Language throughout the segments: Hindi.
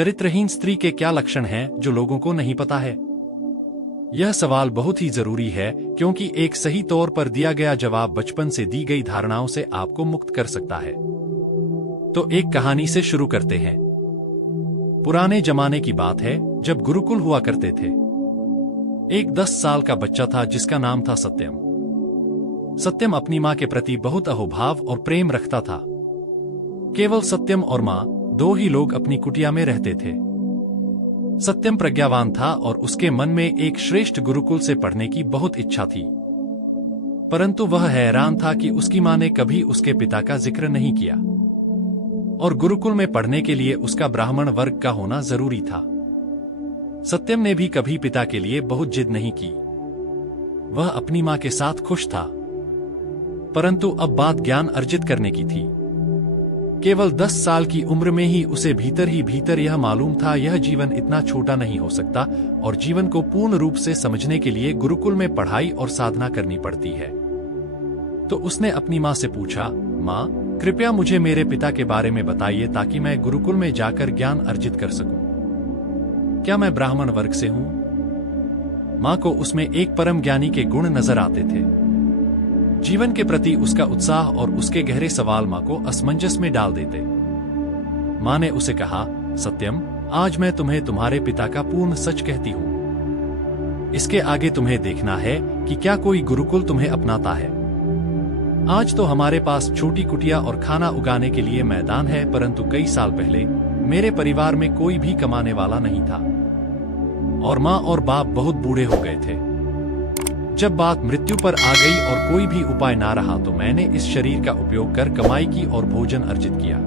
चरित्रहीन स्त्री के क्या लक्षण हैं जो लोगों को नहीं पता है? यह सवाल बहुत ही जरूरी है क्योंकि एक सही तौर पर दिया गया जवाब बचपन से दी गई धारणाओं से आपको मुक्त कर सकता है। तो एक कहानी से शुरू करते हैं। पुराने जमाने की बात है जब गुरुकुल हुआ करते थे। एक 10 साल का बच्चा था जिसका नाम था सत्यम। सत्यम अपनी मां के प्रति बहुत अहोभाव और प्रेम रखता था। केवल सत्यम और मां, दो ही लोग अपनी कुटिया में रहते थे। सत्यम प्रज्ञावान था और उसके मन में एक श्रेष्ठ गुरुकुल से पढ़ने की बहुत इच्छा थी। परंतु वह हैरान था कि उसकी मां ने कभी उसके पिता का जिक्र नहीं किया और गुरुकुल में पढ़ने के लिए उसका ब्राह्मण वर्ग का होना जरूरी था। सत्यम ने भी कभी पिता के लिए बहुत जिद नहीं की। वह अपनी मां के साथ खुश था। परंतु अब बात ज्ञान अर्जित करने की थी। केवल 10 साल की उम्र में ही उसे भीतर यह मालूम था यह जीवन इतना छोटा नहीं हो सकता और जीवन को पूर्ण रूप से समझने के लिए गुरुकुल में पढ़ाई और साधना करनी पड़ती है। तो उसने अपनी मां से पूछा, मां, कृपया मुझे मेरे पिता के बारे में बताइए ताकि मैं गुरुकुल में जाकर ज्ञान अर्जित कर सकूं। क्या मैं ब्राह्मण वर्ग से हूं? मां को उसमें एक परम ज्ञानी के गुण नजर आते थे। जीवन के प्रति उसका उत्साह और उसके गहरे सवाल मां को असमंजस में डाल देते। मां ने उसे कहा, सत्यम, आज मैं तुम्हें तुम्हारे पिता का पूर्ण सच कहती हूं। इसके आगे तुम्हें देखना है कि क्या कोई गुरुकुल तुम्हें अपनाता है। आज तो हमारे पास छोटी कुटिया और खाना उगाने के लिए मैदान है, परंतु कई साल पहले मेरे परिवार में कोई भी कमाने वाला नहीं था और मां और बाप बहुत बूढ़े हो गए थे। जब बात मृत्यु पर आ गई और कोई भी उपाय ना रहा तो मैंने इस शरीर का उपयोग कर कमाई की और भोजन अर्जित किया।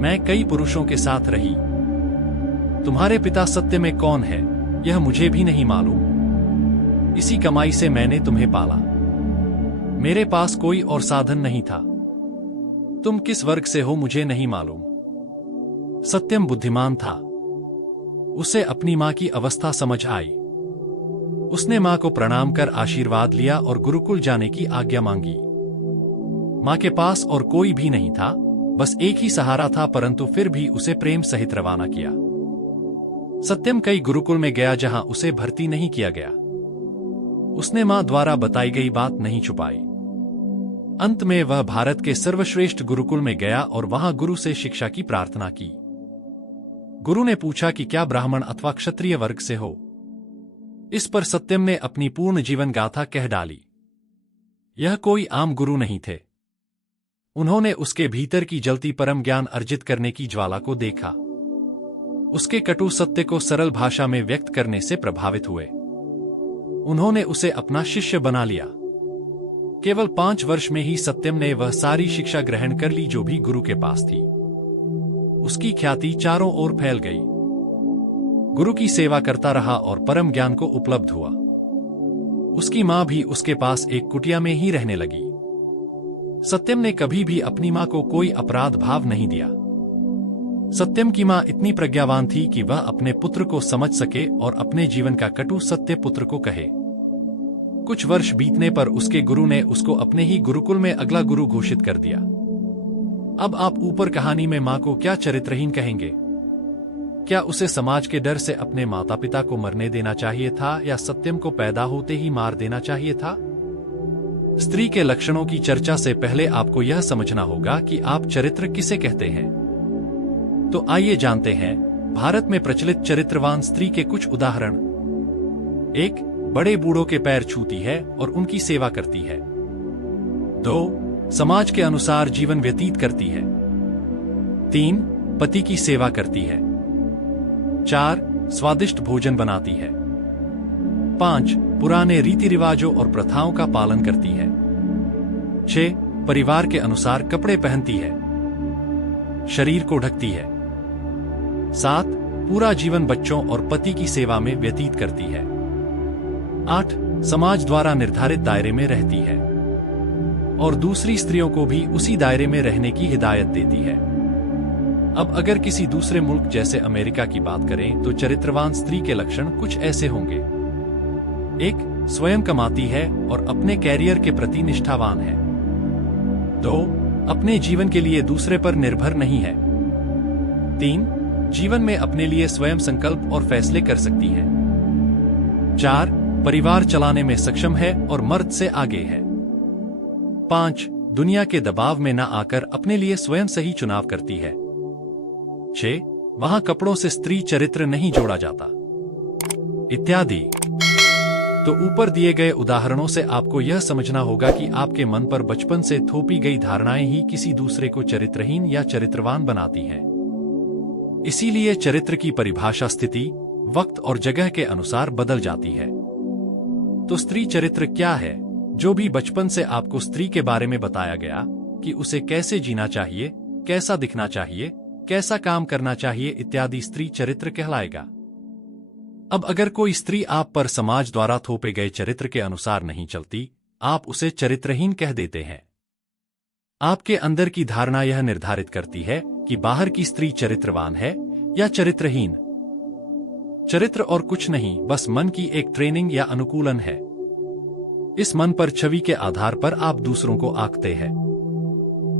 मैं कई पुरुषों के साथ रही। तुम्हारे पिता सत्य में कौन है यह मुझे भी नहीं मालूम। इसी कमाई से मैंने तुम्हें पाला। मेरे पास कोई और साधन नहीं था। तुम किस वर्ग से हो मुझे नहीं मालूम। सत्यम बुद्धिमान था। उसे अपनी मां की अवस्था समझ आई। उसने मां को प्रणाम कर आशीर्वाद लिया और गुरुकुल जाने की आज्ञा मांगी। मां के पास और कोई भी नहीं था, बस एक ही सहारा था, परंतु फिर भी उसे प्रेम सहित रवाना किया। सत्यम कई गुरुकुल में गया जहां उसे भर्ती नहीं किया गया। उसने मां द्वारा बताई गई बात नहीं छुपाई। अंत में वह भारत के सर्वश्रेष्ठ गुरुकुल में गया और वहां गुरु से शिक्षा की प्रार्थना की। गुरु ने पूछा कि क्या ब्राह्मण अथवा क्षत्रिय वर्ग से हो। इस पर सत्यम ने अपनी पूर्ण जीवन गाथा कह डाली। यह कोई आम गुरु नहीं थे। उन्होंने उसके भीतर की जलती परम ज्ञान अर्जित करने की ज्वाला को देखा। उसके कटु सत्य को सरल भाषा में व्यक्त करने से प्रभावित हुए। उन्होंने उसे अपना शिष्य बना लिया। केवल 5 वर्ष में ही सत्यम ने वह सारी शिक्षा ग्रहण कर ली जो भी गुरु के पास थी। उसकी ख्याति चारों ओर फैल गई। गुरु की सेवा करता रहा और परम ज्ञान को उपलब्ध हुआ। उसकी मां भी उसके पास एक कुटिया में ही रहने लगी। सत्यम ने कभी भी अपनी मां को कोई अपराध भाव नहीं दिया। सत्यम की मां इतनी प्रज्ञावान थी कि वह अपने पुत्र को समझ सके और अपने जीवन का कटु सत्य पुत्र को कहे। कुछ वर्ष बीतने पर उसके गुरु ने उसको अपने ही गुरुकुल में अगला गुरु घोषित कर दिया। अब आप ऊपर कहानी में मां को क्या चरित्रहीन कहेंगे? क्या उसे समाज के डर से अपने माता पिता को मरने देना चाहिए था या सत्यम को पैदा होते ही मार देना चाहिए था? स्त्री के लक्षणों की चर्चा से पहले आपको यह समझना होगा कि आप चरित्र किसे कहते हैं। तो आइए जानते हैं भारत में प्रचलित चरित्रवान स्त्री के कुछ उदाहरण। 1. बड़े बूढ़ों के पैर छूती है और उनकी सेवा करती है। 2. समाज के अनुसार जीवन व्यतीत करती है। 3. पति की सेवा करती है। 4. स्वादिष्ट भोजन बनाती है। 5. पुराने रीति रिवाजों और प्रथाओं का पालन करती है। 6. परिवार के अनुसार कपड़े पहनती है, शरीर को ढकती है। 7. पूरा जीवन बच्चों और पति की सेवा में व्यतीत करती है। 8. समाज द्वारा निर्धारित दायरे में रहती है और दूसरी स्त्रियों को भी उसी दायरे में रहने की हिदायत देती है। अब अगर किसी दूसरे मुल्क जैसे अमेरिका की बात करें तो चरित्रवान स्त्री के लक्षण कुछ ऐसे होंगे। 1. स्वयं कमाती है और अपने कैरियर के प्रति निष्ठावान है। 2. अपने जीवन के लिए दूसरे पर निर्भर नहीं है। 3. जीवन में अपने लिए स्वयं संकल्प और फैसले कर सकती है। 4. परिवार चलाने में सक्षम है और मर्द से आगे है। 5. दुनिया के दबाव में न आकर अपने लिए स्वयं सही चुनाव करती है। 6. वहां कपड़ों से स्त्री चरित्र नहीं जोड़ा जाता, इत्यादि। तो ऊपर दिए गए उदाहरणों से आपको यह समझना होगा कि आपके मन पर बचपन से थोपी गई धारणाएं ही किसी दूसरे को चरित्रहीन या चरित्रवान बनाती हैं। इसीलिए चरित्र की परिभाषा स्थिति, वक्त और जगह के अनुसार बदल जाती है। तो स्त्री चरित्र क्या है? जो भी बचपन से आपको स्त्री के बारे में बताया गया कि उसे कैसे जीना चाहिए, कैसा दिखना चाहिए, कैसा काम करना चाहिए इत्यादि स्त्री चरित्र कहलाएगा। अब अगर कोई स्त्री आप पर समाज द्वारा थोपे गए चरित्र के अनुसार नहीं चलती, आप उसे चरित्रहीन कह देते हैं। आपके अंदर की धारणा यह निर्धारित करती है कि बाहर की स्त्री चरित्रवान है या चरित्रहीन। चरित्र और कुछ नहीं, बस मन की एक ट्रेनिंग या अनुकूलन है। इस मन पर छवि के आधार पर आप दूसरों को आंकते हैं।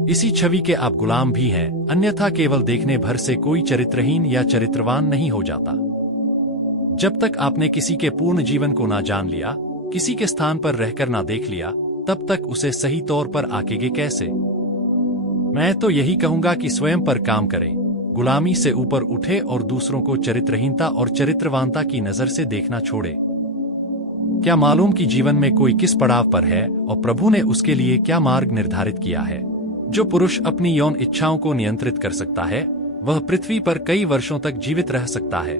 इसी छवि के आप गुलाम भी हैं, अन्यथा केवल देखने भर से कोई चरित्रहीन या चरित्रवान नहीं हो जाता। जब तक आपने किसी के पूर्ण जीवन को ना जान लिया, किसी के स्थान पर रहकर ना देख लिया, तब तक उसे सही तौर पर आंकेंगे कैसे? मैं तो यही कहूंगा कि स्वयं पर काम करें, गुलामी से ऊपर उठे और दूसरों को चरित्रहीनता और चरित्रवानता की नजर से देखना छोड़े। क्या मालूम कि जीवन में कोई किस पड़ाव पर है और प्रभु ने उसके लिए क्या मार्ग निर्धारित किया है। जो पुरुष अपनी यौन इच्छाओं को नियंत्रित कर सकता है, वह पृथ्वी पर कई वर्षों तक जीवित रह सकता है।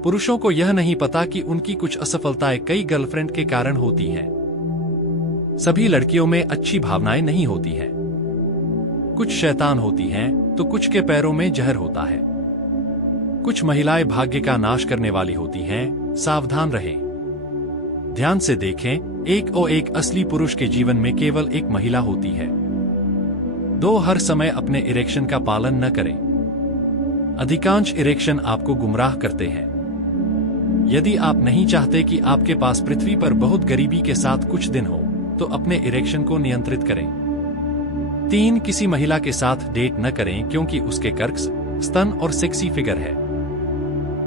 पुरुषों को यह नहीं पता कि उनकी कुछ असफलताएं कई गर्लफ्रेंड के कारण होती हैं। सभी लड़कियों में अच्छी भावनाएं नहीं होती हैं। कुछ शैतान होती हैं, तो कुछ के पैरों में जहर होता है। कुछ महिलाएं भाग्य का नाश करने वाली होती हैं, सावधान रहें। ध्यान से देखें, एक असली पुरुष के जीवन में केवल एक महिला होती है। 2. हर समय अपने इरेक्शन का पालन न करें। अधिकांश इरेक्शन आपको गुमराह करते हैं। यदि आप नहीं चाहते कि आपके पास पृथ्वी पर बहुत गरीबी के साथ कुछ दिन हो, तो अपने इरेक्शन को नियंत्रित करें। 3. किसी महिला के साथ डेट न करें क्योंकि उसके कर्क्स, स्तन और सेक्सी फिगर है।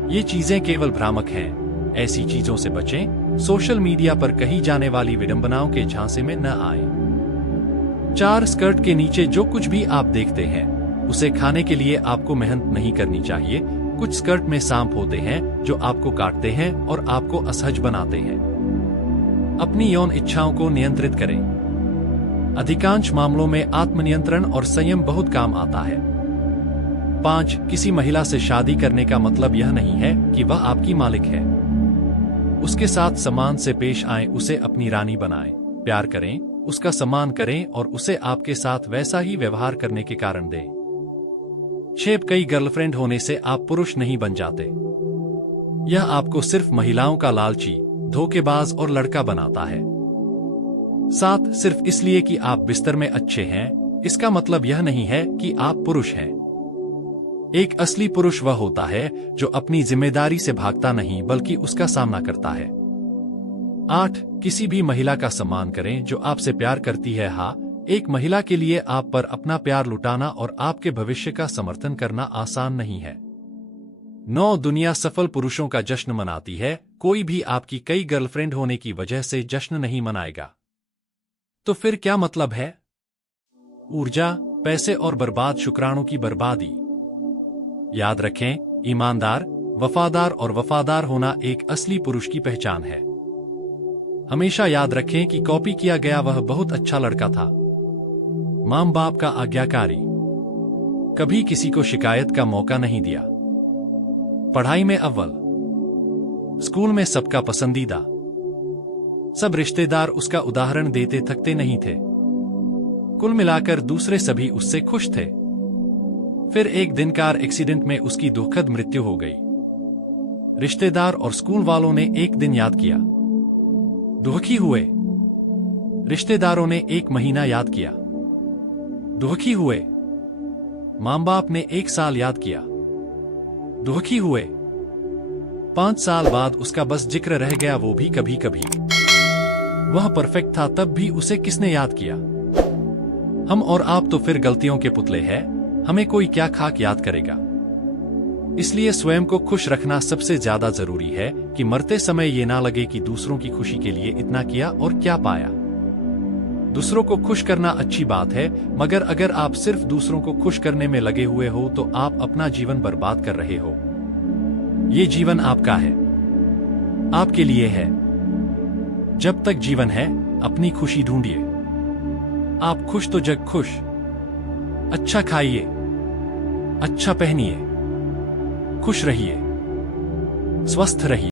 ये चीजें केवल भ्रामक हैं। ऐसी चीजों से बचें। सोशल मीडिया पर कही जाने वाली विडंबनाओं के झांसे में न आएं। 4. स्कर्ट के नीचे जो कुछ भी आप देखते हैं, उसे खाने के लिए आपको मेहनत नहीं करनी चाहिए। कुछ स्कर्ट में सांप होते हैं जो आपको काटते हैं और आपको असहज बनाते हैं। अपनी यौन इच्छाओं को नियंत्रित करें। अधिकांश मामलों में आत्मनियंत्रण और संयम बहुत काम आता है। 5. किसी महिला से शादी करने का मतलब यह नहीं है कि वह आपकी मालिक है। उसके साथ सम्मान से पेश आएं, उसे अपनी रानी बनाएं, प्यार करें, उसका सम्मान करें और उसे आपके साथ वैसा ही व्यवहार करने के कारण दें। 6. कई गर्लफ्रेंड होने से आप पुरुष नहीं बन जाते। यह आपको सिर्फ महिलाओं का लालची, धोखेबाज और लड़का बनाता है। 7. सिर्फ इसलिए कि आप बिस्तर में अच्छे हैं, इसका मतलब यह नहीं है कि आप पुरुष हैं। एक असली पुरुष वह होता है जो अपनी जिम्मेदारी से भागता नहीं बल्कि उसका सामना करता है। 8. किसी भी महिला का सम्मान करें जो आपसे प्यार करती है। हाँ, एक महिला के लिए आप पर अपना प्यार लुटाना और आपके भविष्य का समर्थन करना आसान नहीं है। 9. दुनिया सफल पुरुषों का जश्न मनाती है, कोई भी आपकी कई गर्लफ्रेंड होने की वजह से जश्न नहीं मनाएगा। तो फिर क्या मतलब है? ऊर्जा, पैसे और बर्बाद शुक्राणु की बर्बादी। याद रखें, ईमानदार, वफादार और वफादार होना एक असली पुरुष की पहचान है। हमेशा याद रखें कि कॉपी किया गया वह बहुत अच्छा लड़का था। मां बाप का आज्ञाकारी, कभी किसी को शिकायत का मौका नहीं दिया। पढ़ाई में अव्वल, स्कूल में सबका पसंदीदा। सब रिश्तेदार उसका उदाहरण देते थकते नहीं थे। कुल मिलाकर दूसरे सभी उससे खुश थे। फिर एक दिन कार एक्सीडेंट में उसकी दुखद मृत्यु हो गई। रिश्तेदार और स्कूल वालों ने एक दिन याद किया, दुखी हुए। रिश्तेदारों ने 1 महीना याद किया, दुखी हुए। मां बाप ने 1 साल याद किया, दुखी हुए। 5 साल बाद उसका बस जिक्र रह गया, वो भी कभी कभी। वह परफेक्ट था, तब भी उसे किसने याद किया? हम और आप तो फिर गलतियों के पुतले हैं, हमें कोई क्या खाक याद करेगा। इसलिए स्वयं को खुश रखना सबसे ज्यादा जरूरी है कि मरते समय ये ना लगे कि दूसरों की खुशी के लिए इतना किया और क्या पाया। दूसरों को खुश करना अच्छी बात है, मगर अगर आप सिर्फ दूसरों को खुश करने में लगे हुए हो तो आप अपना जीवन बर्बाद कर रहे हो। ये जीवन आपका है, आपके लिए है। जब तक जीवन है, अपनी खुशी ढूंढिए। आप खुश तो जग खुश। अच्छा खाइए, अच्छा पहनिए, खुश रहिए, स्वस्थ रहिए।